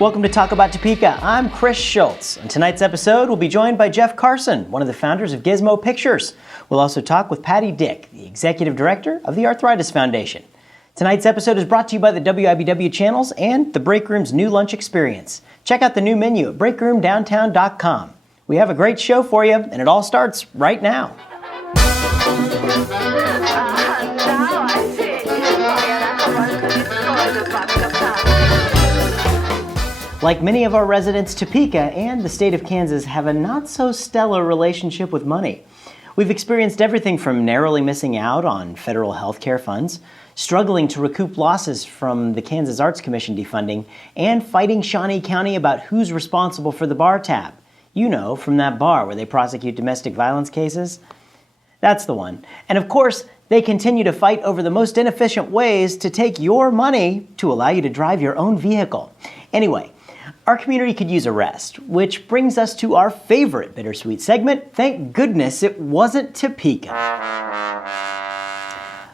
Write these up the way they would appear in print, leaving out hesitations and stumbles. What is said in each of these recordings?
Welcome to Talk About Topeka. I'm Chris Schultz. On tonight's episode, we'll be joined by Jeff Carson, one of the founders of Gizmo Pictures. We'll also talk with Patty Dick, the executive director of the Arthritis Foundation. Tonight's episode is brought to you by the WIBW channels and the Break Room's new lunch experience. Check out the new menu at breakroomdowntown.com. We have a great show for you, and it all starts right now. Like many of our residents, Topeka and the state of Kansas have a not-so-stellar relationship with money. We've experienced everything from narrowly missing out on federal health care funds, struggling to recoup losses from the Kansas Arts Commission defunding, and fighting Shawnee County about who's responsible for the bar tab. You know, from that bar where they prosecute domestic violence cases. That's the one. And of course, they continue to fight over the most inefficient ways to take your money to allow you to drive your own vehicle. Anyway, our community could use a rest, which brings us to our favorite bittersweet segment. Thank goodness it wasn't Topeka.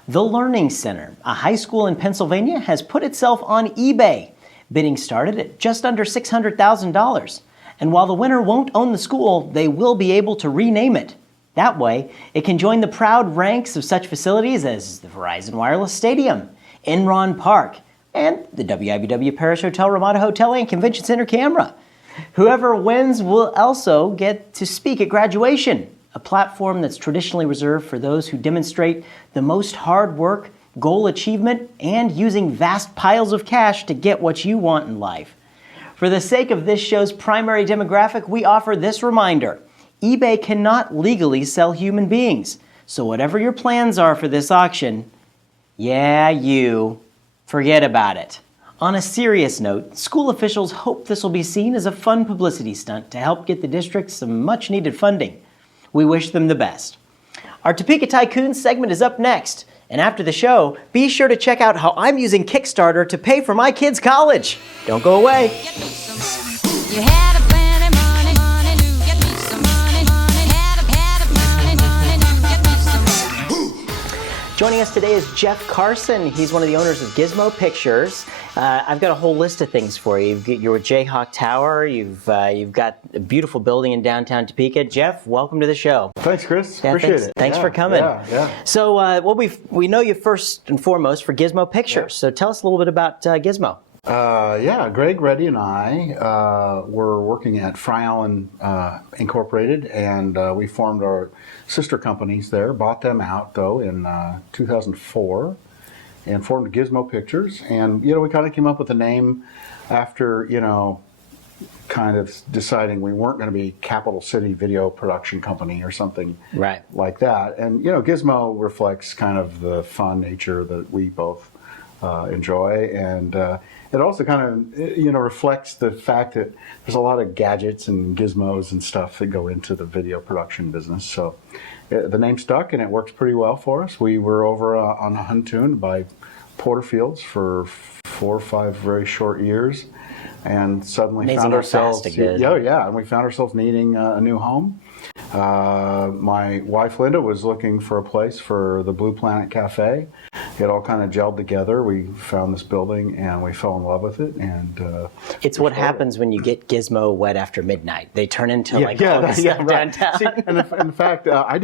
The Learning Center, a high school in Pennsylvania, has put itself on eBay. Bidding started at just under $600,000. And while the winner won't own the school, they will be able to rename it. That way, it can join the proud ranks of such facilities as the Verizon Wireless Stadium, Enron Park, and the WIBW Parish Hotel Ramada Hotel and Convention Center Camera. Whoever wins will also get to speak at graduation, a platform that's traditionally reserved for those who demonstrate the most hard work, goal achievement, and using vast piles of cash to get what you want in life. For the sake of this show's primary demographic, we offer this reminder. eBay cannot legally sell human beings, so whatever your plans are for this auction, forget about it. On a serious note, school officials hope this will be seen as a fun publicity stunt to help get the district some much-needed funding. We wish them the best. Our Topeka Tycoons segment is up next, and after the show, be sure to check out how I'm using Kickstarter to pay for my kids' college. Don't go away. You had a plenty money to get me some money. Had a money to get me some money. Joining us today is Jeff Carson. He's one of the owners of Gizmo Pictures. I've got a whole list of things for you. You're at Jayhawk Tower. You've got a beautiful building in downtown Topeka. Jeff, welcome to the show. Thanks, Chris. Appreciate it. Thanks for coming. Yeah. So, we know you first and foremost for Gizmo Pictures. So tell us a little bit about Gizmo. Greg, Reddy, and I were working at Fry Allen Incorporated, and we formed our sister companies there, bought them out, though, in 2004, and formed Gizmo Pictures. And, we kind of came up with a name after, kind of deciding we weren't going to be Capital City Video Production Company or something like that. And, Gizmo reflects kind of the fun nature that we both enjoy, and it also kind of reflects the fact that there's a lot of gadgets and gizmos and stuff that go into the video production business. So the name stuck, and it works pretty well for us. We were over on Huntoon by Porterfields for 4 or 5 very short years, and suddenly found ourselves and we found ourselves needing a new home. My wife Linda was looking for a place for the Blue Planet Cafe. It all kind of gelled together. We found this building and we fell in love with it. And it's what happens when you get Gizmo wet after midnight. They turn into downtown. See, and in fact, I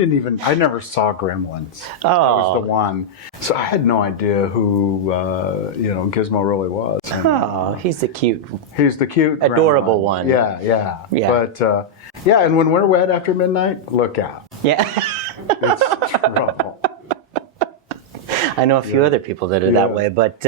never saw Gremlins. Oh, that was the one. So I had no idea who Gizmo really was. And, he's the cute, Gremlin. adorable one. Yeah. But and when we're wet after midnight, look out. Yeah, it's trouble. I know a few other people that are that way, but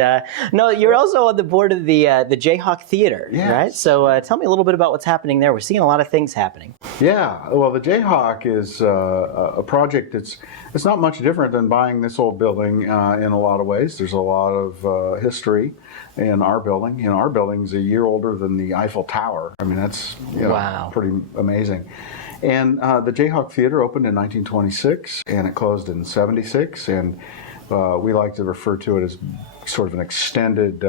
no, you're also on the board of the Jayhawk Theater, right? So tell me a little bit about what's happening there. We're seeing a lot of things happening. Yeah, well, the Jayhawk is a project it's not much different than buying this old building in a lot of ways. There's a lot of history in our building. Our building's a year older than the Eiffel Tower. I mean, that's pretty amazing. And the Jayhawk Theater opened in 1926, and it closed in 76, and we like to refer to it as sort of an extended,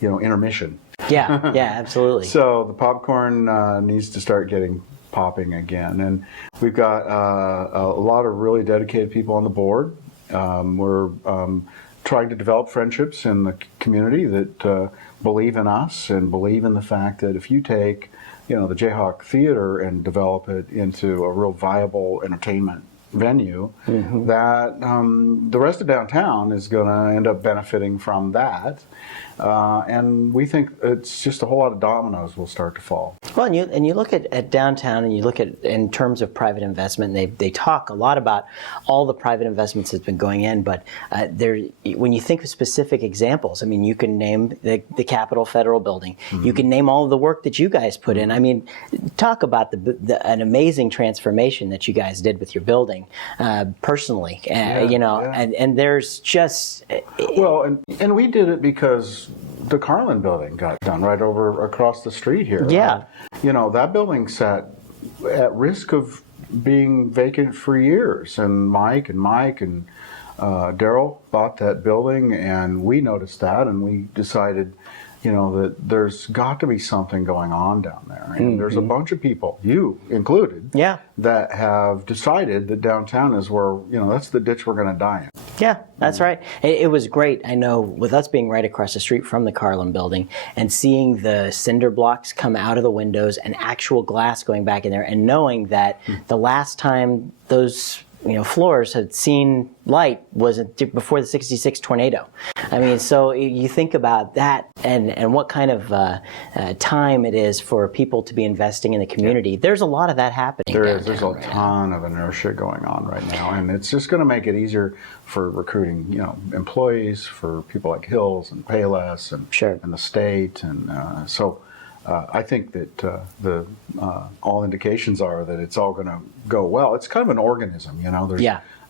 intermission. Yeah, absolutely. So the popcorn needs to start getting popping again, and we've got a lot of really dedicated people on the board. We're trying to develop friendships in the community that believe in us and believe in the fact that if you take, the Jayhawk Theater and develop it into a real viable entertainment venue, that the rest of downtown is going to end up benefiting from that. And we think it's just a whole lot of dominoes will start to fall. Well, and you look at downtown, and you look at in terms of private investment. They talk a lot about all the private investments that's been going in, but when you think of specific examples, I mean, you can name the Capitol Federal Building. You can name all of the work that you guys put in. I mean, talk about an amazing transformation that you guys did with your building personally. And there's just well, and we did it because the Carlin building got done right over across the street here. Yeah. That building sat at risk of being vacant for years. And Mike and Daryl bought that building, and we noticed that, and we decided, that there's got to be something going on down there. And there's a bunch of people, you included, that have decided that downtown is where, that's the ditch we're going to die in. Yeah, that's right. It was great. I know with us being right across the street from the Carlin building and seeing the cinder blocks come out of the windows and actual glass going back in there, and knowing that the last time those floors had seen light was before the '66 tornado. I mean, so you think about that and what kind of time it is for people to be investing in the community. There's a lot of that happening. There's a ton of inertia going on right now, and it's just going to make it easier for recruiting, employees, for people like Hills and Payless and the state, and so. I think that all indications are that it's all going to go well. It's kind of an organism,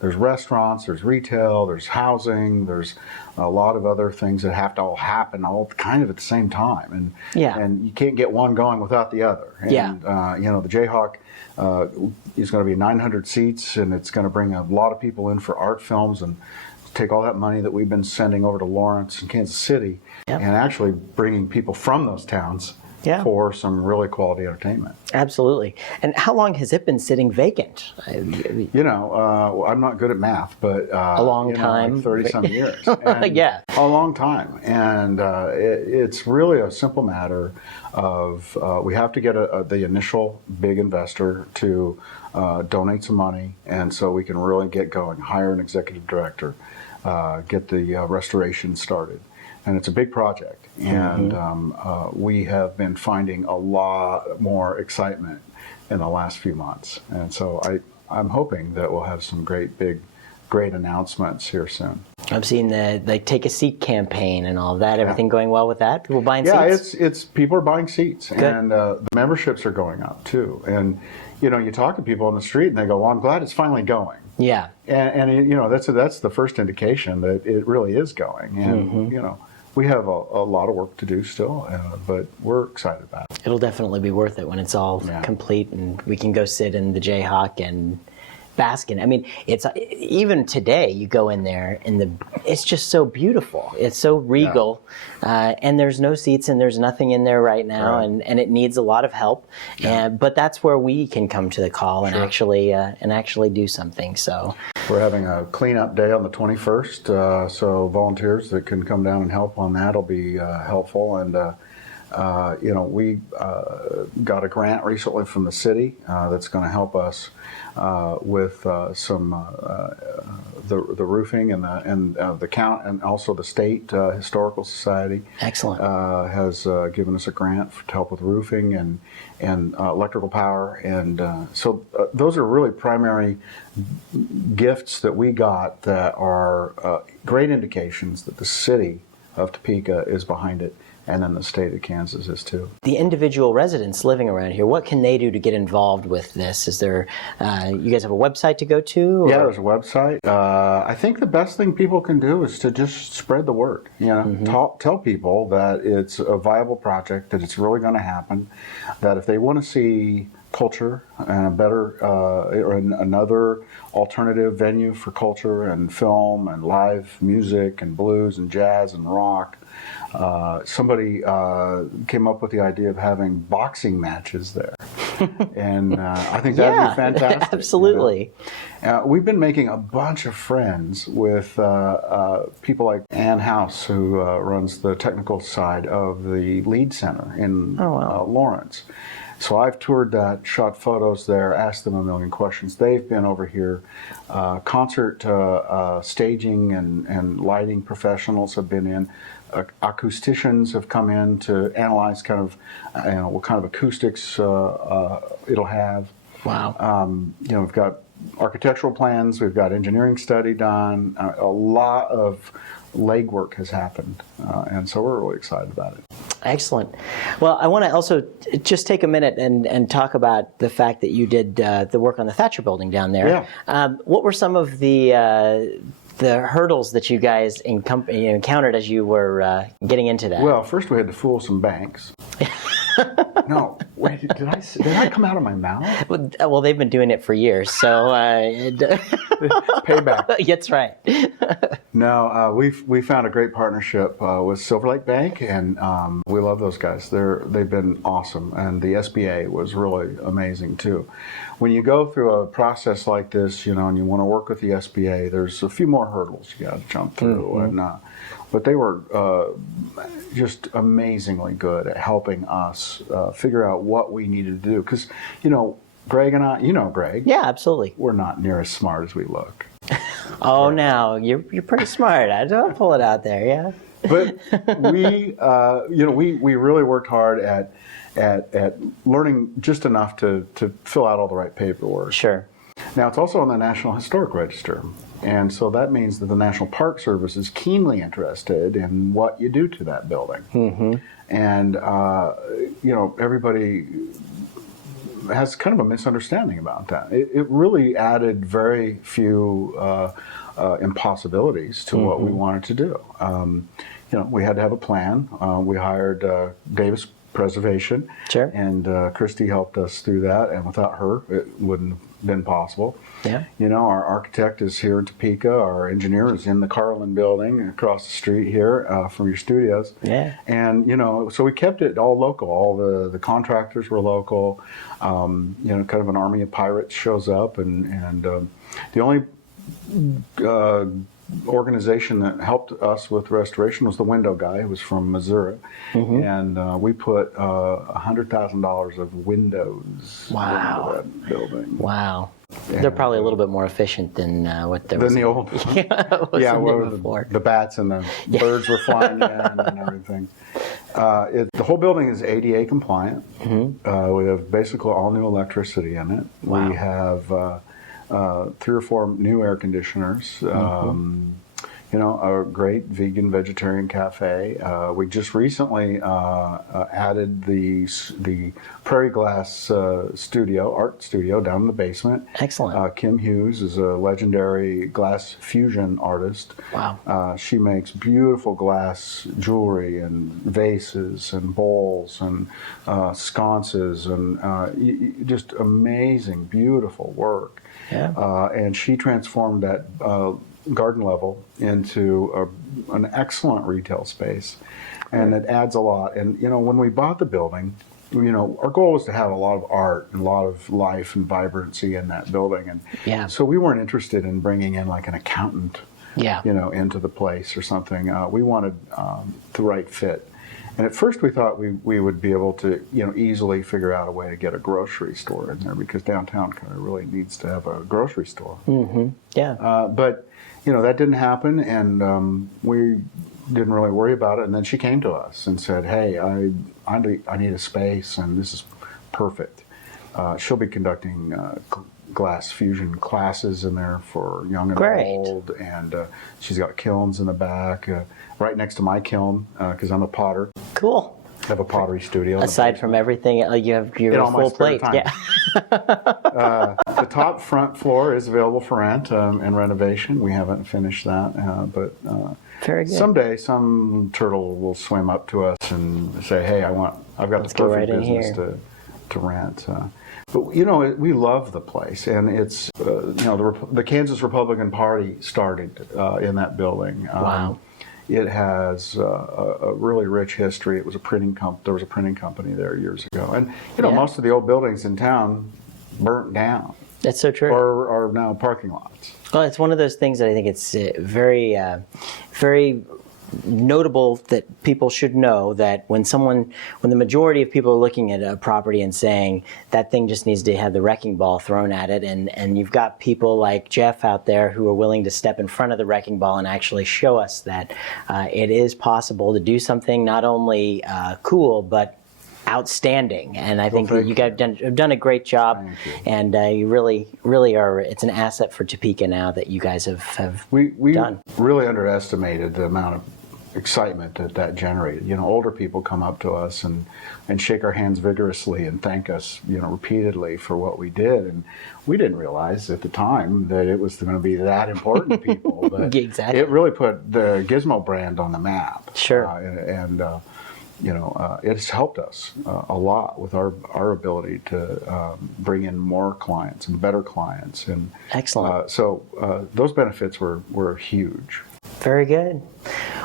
There's restaurants, there's retail, there's housing, there's a lot of other things that have to all happen all kind of at the same time, and you can't get one going without the other. And, the Jayhawk is going to be 900 seats, and it's going to bring a lot of people in for art films and take all that money that we've been sending over to Lawrence and Kansas City, and actually bringing people from those towns. For some really quality entertainment. Absolutely. And how long has it been sitting vacant? I'm not good at math, but a long time, 30-some years. And a long time. And it's really a simple matter of we have to get the initial big investor to donate some money, and so we can really get going. Hire an executive director, get the restoration started. And it's a big project, and we have been finding a lot more excitement in the last few months. And so I'm hoping that we'll have some great announcements here soon. I've seen the Take a Seat campaign and all of that. Everything going well with that? People buying seats? Yeah, it's people are buying seats. Good. And the memberships are going up too. And you talk to people on the street and they go, well, I'm glad it's finally going. Yeah. And that's the first indication that it really is going. And we have a lot of work to do still, but we're excited about it. It'll definitely be worth it when it's all complete and we can go sit in the Jayhawk and bask in. I mean, it's even today you go in there and it's just so beautiful. It's so regal, and there's no seats and there's nothing in there right now, and it needs a lot of help. But that's where we can come to the call and actually do something. So. We're having a cleanup day on the 21st, so volunteers that can come down and help on that will be helpful. And we got a grant recently from the city that's going to help us with some the roofing and the count, and also the state historical society. Excellent. Has given us a grant to help with roofing and electrical power, and so those are really primary gifts that we got that are great indications that the city of Topeka is behind it, and then the state of Kansas is too. The individual residents living around here, what can they do to get involved with this? Is there, you guys have a website to go to? Or? Yeah, there's a website. I think the best thing people can do is to just spread the word. Tell people that it's a viable project, that it's really going to happen, that if they want to see culture and a better or another alternative venue for culture and film and live music and blues and jazz and rock. Somebody came up with the idea of having boxing matches there. And I think that'd be fantastic. Absolutely. We've been making a bunch of friends with people like Ann House, who runs the technical side of the Lead Center in Lawrence. So I've toured that, shot photos there, asked them a million questions. They've been over here. Concert staging and lighting professionals have been in. Acousticians have come in to analyze kind of, what kind of acoustics it'll have. Wow. We've got architectural plans, we've got engineering study done. A lot of legwork has happened, and so we're really excited about it. Excellent. Well, I want to also just take a minute and talk about the fact that you did the work on the Thatcher building down there. Yeah. What were some of the hurdles that you guys encountered as you were getting into that? Well, first we had to fool some banks. No, wait, did I come out of my mouth? Well, they've been doing it for years, so Payback. That's right. No, we found a great partnership with Silver Lake Bank, and we love those guys. They've been awesome, and the SBA was really amazing too. When you go through a process like this, and you want to work with the SBA, there's a few more hurdles you got to jump through, and but they were just amazingly good at helping us figure out what we needed to do. Because, Greg and I, Greg. Yeah, absolutely. We're not near as smart as we look. Oh, now you're pretty smart. I don't pull it out there, yeah. But we really worked hard at learning just enough to fill out all the right paperwork. Sure. Now, it's also on the National Historic Register. And so that means that the National Park Service is keenly interested in what you do to that building. Mm-hmm. And, everybody has kind of a misunderstanding about that. It really added very few impossibilities to what we wanted to do. We had to have a plan. We hired Davis Preservation. Sure. And Christy helped us through that. And without her, it wouldn't have been possible. Yeah. Our architect is here in Topeka. Our engineer is in the Carlin building across the street here from your studios. Yeah. And, so we kept it all local. All the contractors were local. Kind of an army of pirates shows up. And the only organization that helped us with restoration was the window guy, who was from Missouri. Mm-hmm. And we put $100,000 of windows into that building. Wow. Yeah. They're probably a little bit more efficient than what they were. Than the old one. The bats and the birds were flying in and everything. The whole building is ADA compliant. Mm-hmm. We have basically all new electricity in it. Wow. We have 3 or 4 new air conditioners. Mm-hmm. A great vegan vegetarian cafe. We just recently added the Prairie Glass art studio down in the basement. Excellent. Kim Hughes is a legendary glass fusion artist. Wow. She makes beautiful glass jewelry and vases and bowls and sconces and just amazing, beautiful work. Yeah. And she transformed that garden level into an excellent retail space, and it adds a lot. And when we bought the building, our goal was to have a lot of art and a lot of life and vibrancy in that building, and so we weren't interested in bringing in like an accountant, into the place or something. We wanted the right fit. And at first we thought we would be able to, easily figure out a way to get a grocery store in there, because downtown kind of really needs to have a grocery store. Mm-hmm. Yeah. But, that didn't happen, and we didn't really worry about it. And then she came to us and said, hey, I need a space, and this is perfect. She'll be conducting glass fusion classes in there for young and old, and she's got kilns in the back, right next to my kiln, because I'm a potter. Cool. I have a pottery studio. Aside from everything, you have your full plate. Yeah. The top front floor is available for rent and renovation. We haven't finished that, but very good. Someday some turtle will swim up to us and say, "Hey, I've got the perfect business to rent." But we love the place, and it's the Kansas Republican Party started in that building. Wow. It has a really rich history. It was there was a printing company there years ago, and most of the old buildings in town burnt down. That's so true. Or are now parking lots. Well, it's one of those things that I think it's very, very notable that people should know that when the majority of people are looking at a property and saying that thing just needs to have the wrecking ball thrown at it, and you've got people like Jeff out there who are willing to step in front of the wrecking ball and actually show us that it is possible to do something not only cool but outstanding. And I think you guys have done a great job, and you really are. It's an asset for Topeka now that you guys have we done. Really underestimated the amount of excitement that generated. Older people come up to us and shake our hands vigorously and thank us, repeatedly for what we did. And we didn't realize at the time that it was going to be that important to people. But Exactly. It really put the Gizmo brand on the map. Sure. It's helped us a lot with our ability to bring in more clients and better clients. And Excellent. So those benefits were huge. Very good.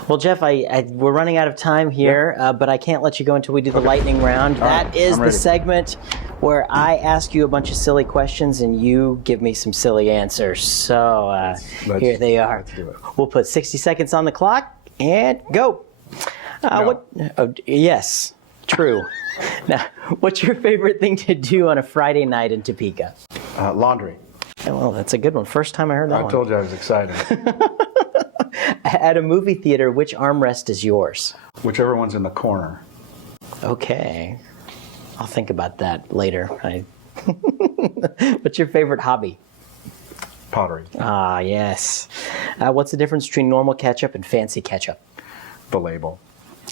Well, Jeff, we're running out of time here, but I can't let you go until we do the lightning round. That is the segment where I ask you a bunch of silly questions and you give me some silly answers. So here they are. Let's do it. We'll put 60 seconds on the clock and go. Yes, true. Now, what's your favorite thing to do on a Friday night in Topeka? Laundry. Well, that's a good one. First time I heard that one. I told you I was excited. At a movie theater, which armrest is yours? Whichever one's in the corner. Okay. I'll think about that later. What's your favorite hobby? Pottery. Ah, yes. What's the difference between normal ketchup and fancy ketchup? The label.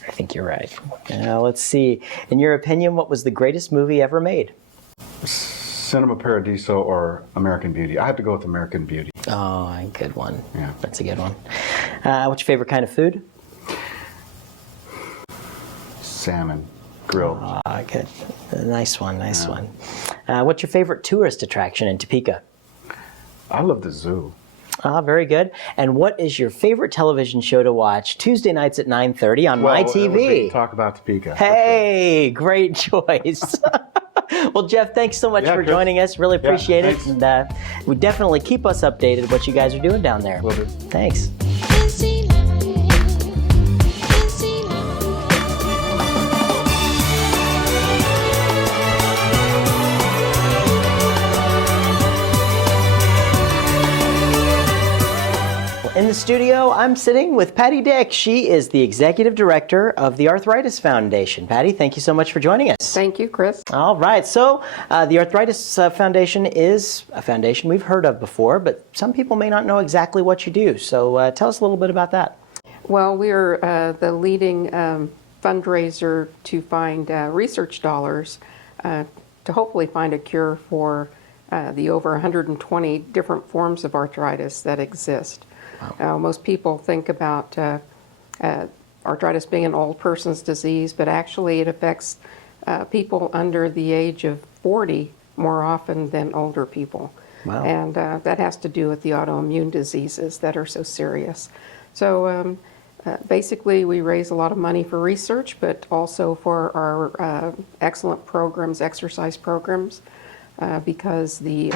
I think you're right. Let's see. In your opinion, what was the greatest movie ever made? Cinema Paradiso or American Beauty. I have to go with American Beauty. Oh, good one. Yeah. That's a good one. What's your favorite kind of food? Salmon. Grilled. Ah, good. Nice one, nice one. What's your favorite tourist attraction in Topeka? I love the zoo. Ah, very good. And what is your favorite television show to watch Tuesday nights at 9:30 on my TV? Talk about Topeka. Hey, great choice. Well, Jeff, thanks so much for joining us. Really appreciate it. And we definitely keep us updated what you guys are doing down there. Will do. Thanks. In the studio, I'm sitting with Patty Dick. She is the Executive Director of the Arthritis Foundation. Patty, thank you so much for joining us. Thank you, Chris. All right. So the Arthritis Foundation is a foundation we've heard of before, but some people may not know exactly what you do. So tell us a little bit about that. Well, we are the leading fundraiser to find research dollars to hopefully find a cure for the over 120 different forms of arthritis that exist. Wow. Most people think about arthritis being an old person's disease, but actually it affects people under the age of 40 more often than older people. Wow. And that has to do with the autoimmune diseases that are so serious. So basically we raise a lot of money for research, but also for our excellent programs, exercise programs, because the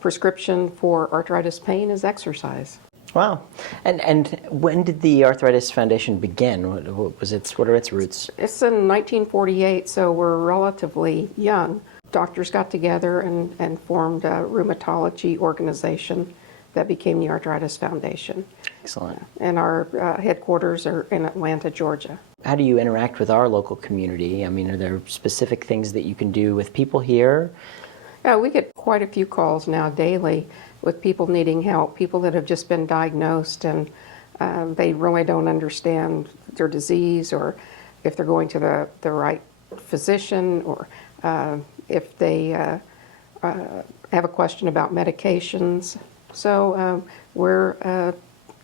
prescription for arthritis pain is exercise. Wow. And when did the Arthritis Foundation begin? What are its roots? It's in 1948, so we're relatively young. Doctors got together and formed a rheumatology organization that became the Arthritis Foundation. Excellent. And our headquarters are in Atlanta, Georgia. How do you interact with our local community? I mean, are there specific things that you can do with people here? Yeah, we get quite a few calls now daily with people needing help, people that have just been diagnosed and they really don't understand their disease, or if they're going to the right physician, or if they have a question about medications. So we're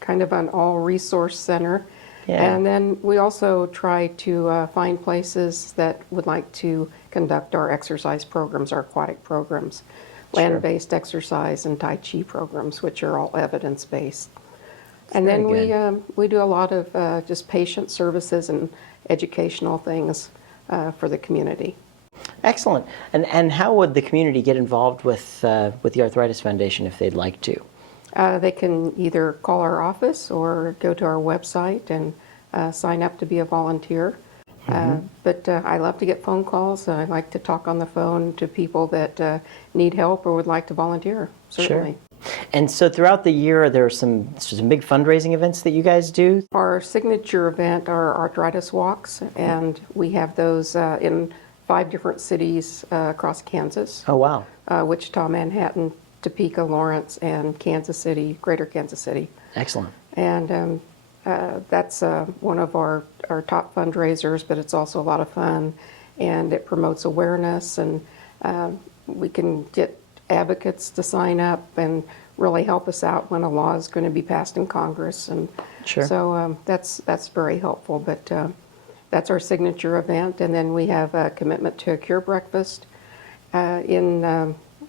kind of an all-resource center. Yeah. And then we also try to find places that would like to conduct our exercise programs, our aquatic programs, land-based exercise and Tai Chi programs, which are all evidence-based. And then Very we do a lot of just patient services and educational things for the community. Excellent. And how would the community get involved with the Arthritis Foundation if they'd like to? They can either call our office or go to our website and sign up to be a volunteer. But I love to get phone calls. I like to talk on the phone to people that need help or would like to volunteer, certainly. Sure. And so throughout the year, there are some big fundraising events that you guys do? Our signature event are arthritis walks, and we have those in 5 different cities across Kansas. Oh, wow. Wichita, Manhattan, Topeka, Lawrence, and Kansas City, Greater Kansas City. Excellent. And that's one of our top fundraisers, but it's also a lot of fun, and it promotes awareness, and we can get advocates to sign up and really help us out when a law is going to be passed in Congress. And Sure. so that's very helpful. But that's our signature event, and then we have a commitment to a cure breakfast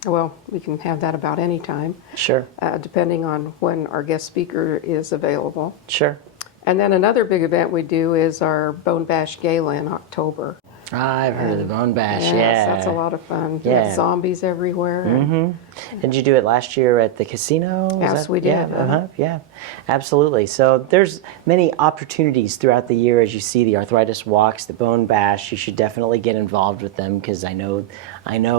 well, we can have that about any time. Sure. Depending on when our guest speaker is available. Sure. And then another big event we do is our Bone Bash Gala in October. I've heard of the Bone Bash, Yes, yeah. that's a lot of fun. Yeah. There's zombies everywhere. Did you do it last year at the casino? Was Yes, we did. Yeah, yeah, absolutely. So there's many opportunities throughout the year as you see the arthritis walks, the Bone Bash. You should definitely get involved with them because I know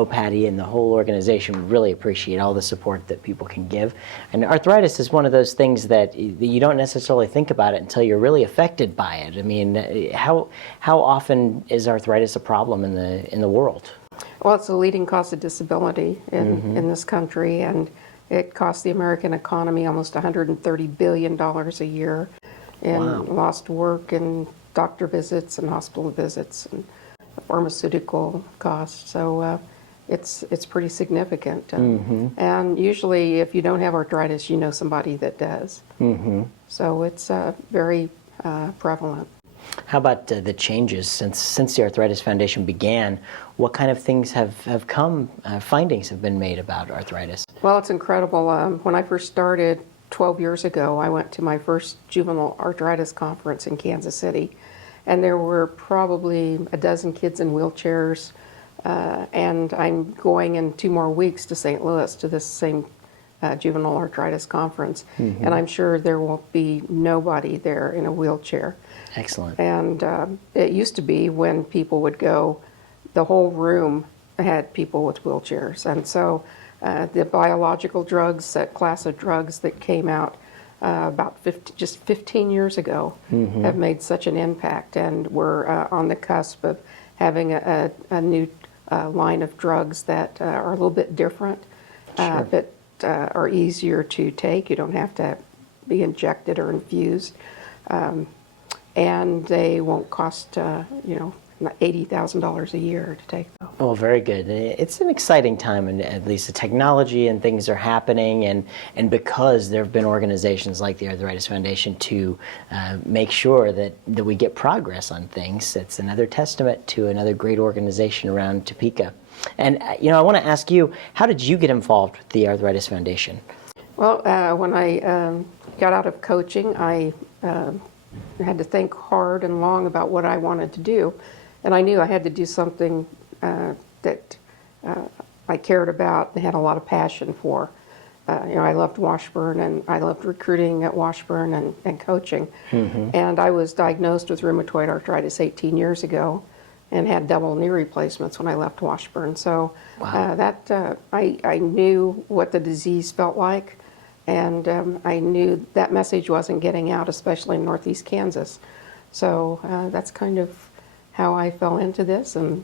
Patty and the whole organization really appreciate all the support that people can give. And arthritis is one of those things that you don't necessarily think about it until you're really affected by it. I mean, how often is arthritis a problem in the world? Well, it's the leading cause of disability in this country, and it costs the American economy almost $130 billion a year in lost work and doctor visits and hospital visits and pharmaceutical costs. So it's pretty significant. And usually if you don't have arthritis, you know somebody that does. So it's very prevalent. How about the changes since the Arthritis Foundation began? What kind of things have come, findings have been made about arthritis? Well, it's incredible. When I first started 12 years ago, I went to my first juvenile arthritis conference in Kansas City, and there were probably a dozen kids in wheelchairs, and I'm going in 2 more weeks to St. Louis to this same juvenile arthritis conference, and I'm sure there will be nobody there in a wheelchair. Excellent. And it used to be when people would go, the whole room had people with wheelchairs. And so the biological drugs, that class of drugs that came out about 15 years ago, have made such an impact. And we're on the cusp of having a new line of drugs that are a little bit different, but are easier to take. You don't have to be injected or infused. And they won't cost, $80,000 a year to take them. Well, very good. It's an exciting time, and at least the technology and things are happening, and because there have been organizations like the Arthritis Foundation to make sure that we get progress on things, it's another testament to another great organization around Topeka. And I want to ask you, how did you get involved with the Arthritis Foundation? Well, when I got out of coaching, I had to think hard and long about what I wanted to do. And I knew I had to do something that I cared about and had a lot of passion for. I loved Washburn, and I loved recruiting at Washburn and coaching. And I was diagnosed with rheumatoid arthritis 18 years ago and had double knee replacements when I left Washburn. So I knew what the disease felt like. And I knew that message wasn't getting out, especially in Northeast Kansas. So that's kind of how I fell into this. And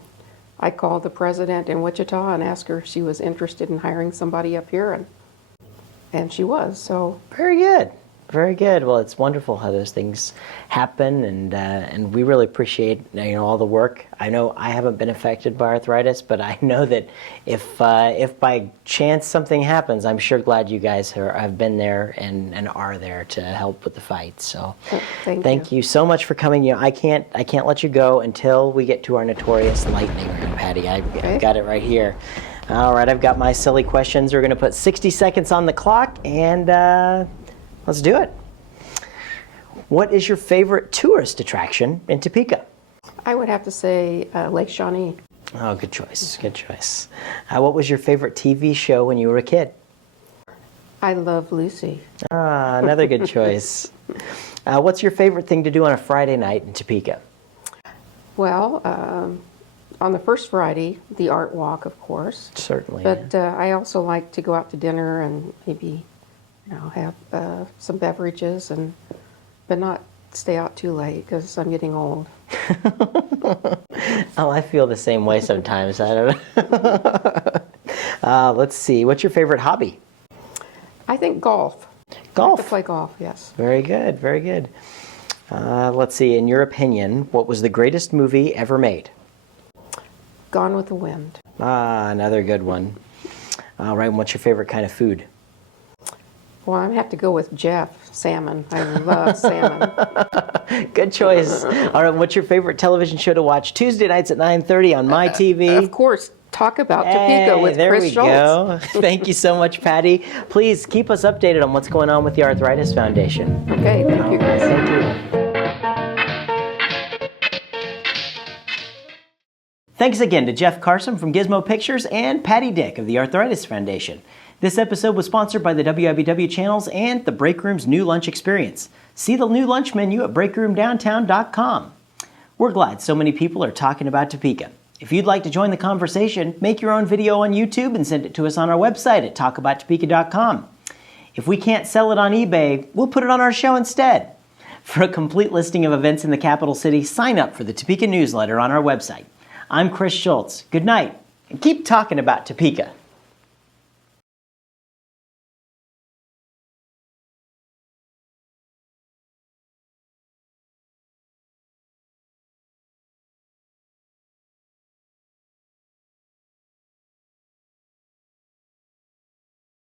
I called the president in Wichita and asked her if she was interested in hiring somebody up here, and she was. So very good. Very good. Well, it's wonderful how those things happen, and we really appreciate all the work. I know I haven't been affected by arthritis, but I know that if by chance something happens, I'm sure glad you guys have been there and are there to help with the fight. So, thank you so much for coming. I can't let you go until we get to our notorious lightning round, Patty. I've got it right here. All right, I've got my silly questions. We're going to put 60 seconds on the clock, and let's do it. What is your favorite tourist attraction in Topeka? I would have to say Lake Shawnee. Oh, good choice, good choice. What was your favorite TV show when you were a kid? I love Lucy. Ah, another good choice. What's your favorite thing to do on a Friday night in Topeka? Well, on the first Friday, the art walk, of course. Certainly. But I also like to go out to dinner and maybe, have some beverages but not stay out too late because I'm getting old. Oh, I feel the same way sometimes. I don't know. Let's see. What's your favorite hobby? I think golf. Golf. I like to play golf, yes. Very good, very good. Let's see. In your opinion, what was the greatest movie ever made? Gone with the Wind. Ah, another good one. All right. What's your favorite kind of food? Well, I have to go with Jeff, salmon. I love salmon. Good choice. All right. What's your favorite television show to watch Tuesday nights at 9:30 on my TV? Of course, Talk About Topeka with there Chris we Schultz. go. Thank you so much, Patty. Please keep us updated on what's going on with the Arthritis Foundation. Okay, thank you guys. Thank you. Thanks again to Jeff Carson from Gizmo Pictures and Patty Dick of the Arthritis Foundation. This episode was sponsored by the WIBW channels and the Break Room's new lunch experience. See the new lunch menu at breakroomdowntown.com. We're glad so many people are talking about Topeka. If you'd like to join the conversation, make your own video on YouTube and send it to us on our website at talkabouttopeka.com. If we can't sell it on eBay, we'll put it on our show instead. For a complete listing of events in the capital city, sign up for the Topeka newsletter on our website. I'm Chris Schultz. Good night, and keep talking about Topeka.